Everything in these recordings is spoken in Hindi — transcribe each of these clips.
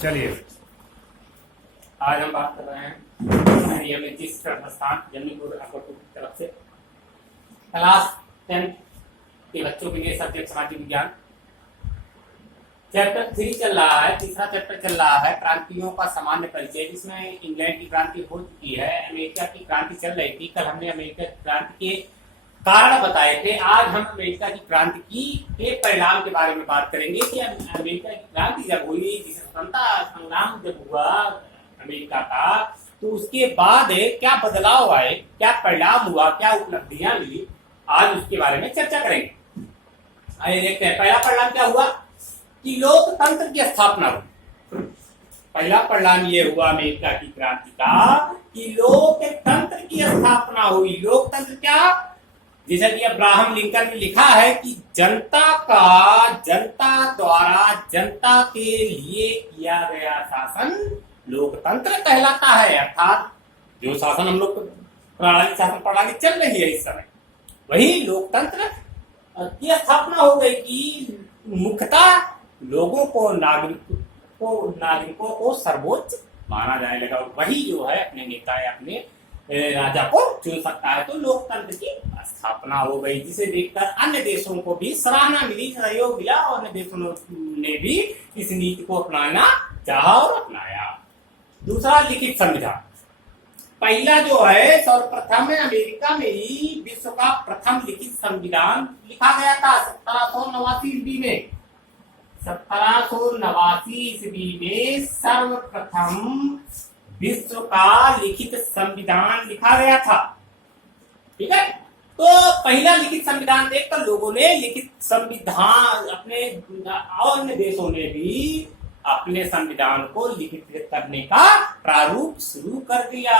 चलिए, आज हम बात कर रहे हैं नियमित संस्थान जमीपुर अकबरपुर की तरफ से क्लास 10 के बच्चों के लिए सब्जेक्ट सामाजिक विज्ञान चैप्टर 3 चल रहा है। तीसरा चैप्टर चल रहा है क्रांतियों का सामान्य परिचय, जिसमें इंग्लैंड की क्रांति हो चुकी है, अमेरिका की क्रांति चल रही थी। कल हमने अमेरिका की क्रांति के कारण बताए थे। आज हम अमेरिका की क्रांति के परिणाम के बारे में बात करेंगे कि अमेरिका की क्रांति जब हुई, जिसे स्वतंत्रता संग्राम जब हुआ अमेरिका का, तो उसके बाद क्या बदलाव आए, क्या परिणाम हुआ, क्या उपलब्धियां मिली, आज उसके बारे में चर्चा करेंगे। आइए देखते हैं। पहला परिणाम क्या हुआ कि लोकतंत्र की स्थापना हुई। पहला परिणाम ये हुआ अमेरिका की क्रांति का कि लोकतंत्र की स्थापना हुई। लोकतंत्र क्या, जैसा कि अब्राहम लिंकन ने लिखा है कि जनता द्वारा जनता के लिए किया गया शासन लोकतंत्र कहलाता है। अर्थात जो शासन हम लोग शासन प्रणाली चल रही है इस समय, वही लोकतंत्र की स्थापना हो गई कि मुख्यतः लोगों को नागरिकों को सर्वोच्च माना जाने लगा। वही जो है अपने नेता या अपने राजा को चुन सकता है। तो लोकतंत्र की स्थापना हो गई, जिसे देखकर अन्य देशों को भी सराहना मिली, सहयोग मिला और अन्य देशों ने भी इस नीति को अपनाना चाहा और अपनाया। दूसरा, लिखित संविधान। पहला जो है सर्वप्रथम अमेरिका में ही विश्व का प्रथम लिखित संविधान लिखा गया था 1789 ईस्वी में। 1789 ईस्वी में सर्वप्रथम विश्व का लिखित संविधान लिखा गया था। ठीक है, तो पहला लिखित संविधान देखकर लोगों ने लिखित संविधान अपने अन्य देशों ने भी अपने संविधान को लिखित करने का प्रारूप शुरू कर दिया।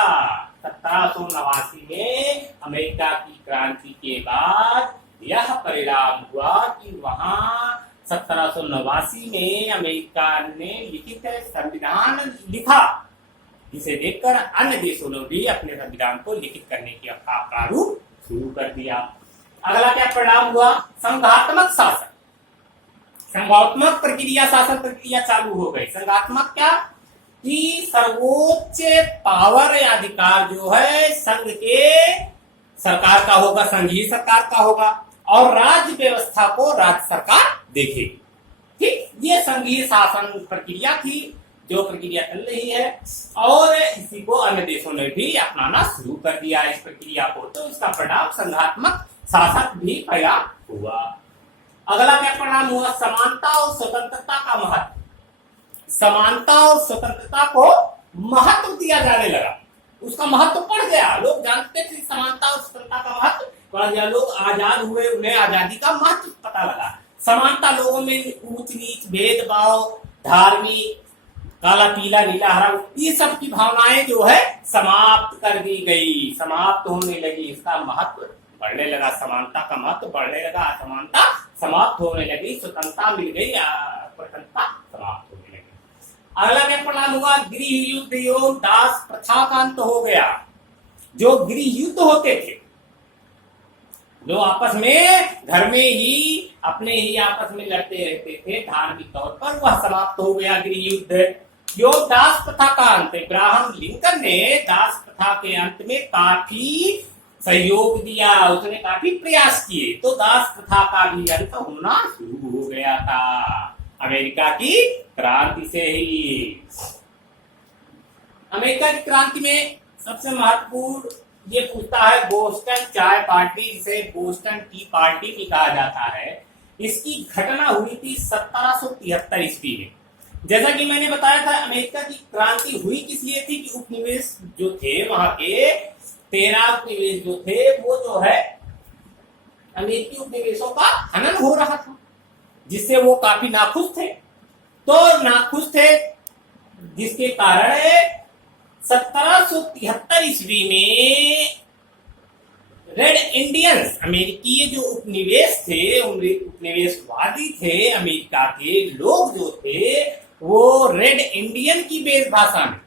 1789 में अमेरिका की क्रांति के बाद यह परिणाम हुआ कि वहां 1789 में अमेरिका ने लिखित संविधान लिखा, जिसे देखकर अन्य देशों ने भी अपने संविधान को लिखित करने की प्रारूप शुरू कर दिया। अगला क्या परिणाम हुआ? संघात्मक शासन, संघात्मक प्रक्रिया, शासन प्रक्रिया चालू हो गई। संघात्मक क्या कि सर्वोच्च पावर या अधिकार जो है संघ के सरकार का होगा, संघीय सरकार का होगा, और राज्य व्यवस्था को राज्य सरकार देखेगी। ठीक, ये संघीय शासन प्रक्रिया थी जो प्रक्रिया चल रही है, और इसी को अन्य देशों ने भी अपनाना शुरू कर दिया इस प्रक्रिया को। तो इसका परिणाम संघात्मक शासन भी पैदा हुआ। अगला क्या परिणाम हुआ? समानता और स्वतंत्रता का महत्व। समानता और स्वतंत्रता को महत्व दिया जाने लगा, उसका महत्व बढ़ गया। लोग जानते थे समानता और स्वतंत्रता का महत्व बढ़ गया। लोग आजाद हुए, उन्हें आजादी का महत्व पता लगा। समानता, लोगों में ऊंच नीच, भेदभाव, धार्मिक, काला पीला नीला हरा, ये सब की भावनाएं जो है समाप्त कर दी गई, समाप्त होने लगी। इसका महत्व बढ़ने लगा, समानता का महत्व बढ़ने लगा, असमानता समाप्त होने लगी, स्वतंत्रता मिल गई, स्वतंत्रता समाप्त होने लगी। अगला क्या परिणाम हुआ? गृह युद्ध एवं दास प्रथा का अंत हो गया। जो गृह युद्ध होते थे, जो आपस में घर में ही अपने ही आपस में लड़ते रहते थे धार्मिक तौर पर, वह समाप्त हो गया गृह युद्ध। जो दास प्रथा का अंत, अब्राहम लिंकन ने दास प्रथा के अंत में काफी सहयोग दिया, उसने काफी प्रयास किए, तो दास प्रथा का भी अंत होना शुरू हो गया था अमेरिका की क्रांति से ही। अमेरिका की क्रांति में सबसे महत्वपूर्ण ये पूछता है बोस्टन चाय पार्टी, जिसे बोस्टन टी पार्टी भी कहा जाता है। इसकी घटना हुई थी 1773 ईस्वी में। जैसा कि मैंने बताया था, अमेरिका की क्रांति हुई किस लिए थी कि उपनिवेश जो थे वहां के 13 उपनिवेश जो थे, वो जो है अमेरिकी उपनिवेशों का हनन हो रहा था, जिससे वो काफी नाखुश थे। तो नाखुश थे, जिसके कारण 1773 ईस्वी में रेड इंडियंस, अमेरिकी जो उपनिवेश थे, उपनिवेशवादी थे अमेरिका के लोग जो थे, वो रेड इंडियन की वेशभाषा में,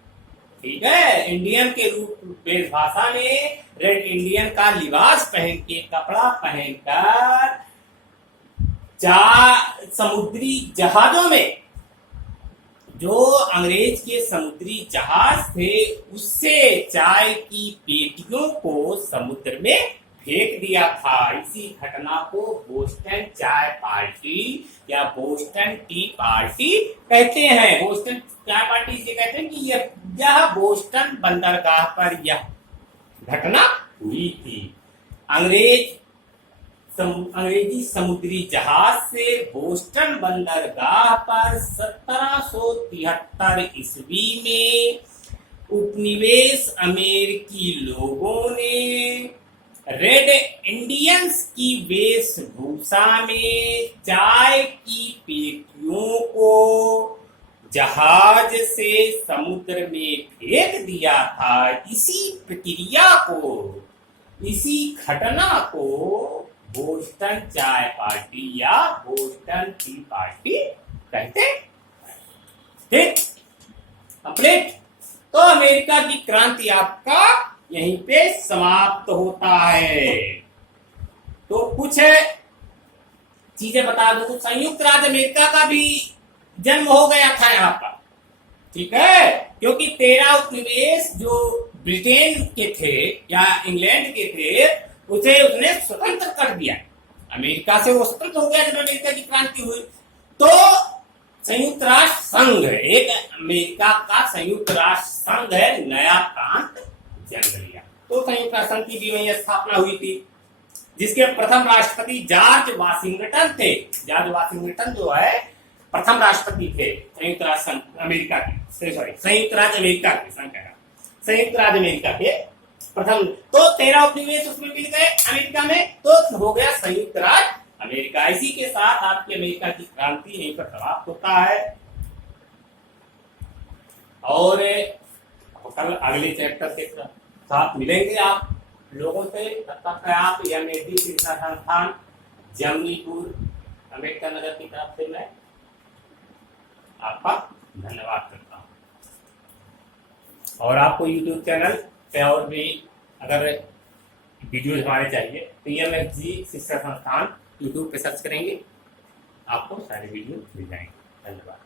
ठीक है, इंडियन के रूप वेशभाषा में रेड इंडियन का लिबास पहन के, कपड़ा पहनकर समुद्री जहाजों में जो अंग्रेज के समुद्री जहाज थे उससे चाय की पेटियों को समुद्र में फेंक दिया था। इसी घटना को बोस्टन चाय पार्टी या बोस्टन टी पार्टी कहते हैं। बोस्टन चाय पार्टी इसे कहते हैं कि यह बोस्टन बंदरगाह पर यह घटना हुई थी। अंग्रेजी समुद्री जहाज से बोस्टन बंदरगाह पर 1773 ईस्वी में उपनिवेश अमेरिकी लोगों ने रेड इंडियंस की वेशभूषा में चाय की पेटियों को जहाज से समुद्र में फेंक दिया था। इसी घटना को बोस्टन चाय पार्टी या बोस्टन टी पार्टी कहते हैं। ठीक, कंप्लीट। तो अमेरिका की क्रांति आपका यहीं पे समाप्त होता है। तो कुछ चीजें बता दूं तो संयुक्त राज्य अमेरिका का भी जन्म हो गया था यहाँ पर, ठीक है, क्योंकि 13 उपनिवेश जो ब्रिटेन के थे या इंग्लैंड के थे उसे उसने स्वतंत्र कर दिया। अमेरिका से वो स्वतंत्र हो गया जब अमेरिका की क्रांति हुई। तो संयुक्त राष्ट्र संघ, एक अमेरिका का संयुक्त राष्ट्र संघ है, नया प्रांत जन्म लिया। तो संयुक्त राष्ट्र संघ की भी वही स्थापना हुई थी, जिसके प्रथम राष्ट्रपति जॉर्ज वाशिंगटन थे। जॉर्ज वाशिंगटन जो है प्रथम राष्ट्रपति थे संयुक्त राष्ट्र अमेरिका के, संयुक्त राज्य अमेरिका के, संयुक्त राज्य अमेरिका के प्रथम। तो 13 उपनिवेश उसमें मिल गए अमेरिका में, तो हो गया संयुक्त राज्य अमेरिका। इसी के साथ आपकी अमेरिका की क्रांति यहीं पर समाप्त होता है। और कल अगले चैप्टर के साथ मिलेंगे आप लोगों से। तब तक आप MAD शिक्षा संस्थान जमनीपुर अम्बेडकर नगर की तरफ से मैं आपका धन्यवाद करता हूँ। और आपको YouTube चैनल पे और भी अगर वीडियो हमारे चाहिए तो MFG शिक्षा संस्थान YouTube पे सर्च करेंगे, आपको सारे वीडियो मिल जाएंगे। धन्यवाद।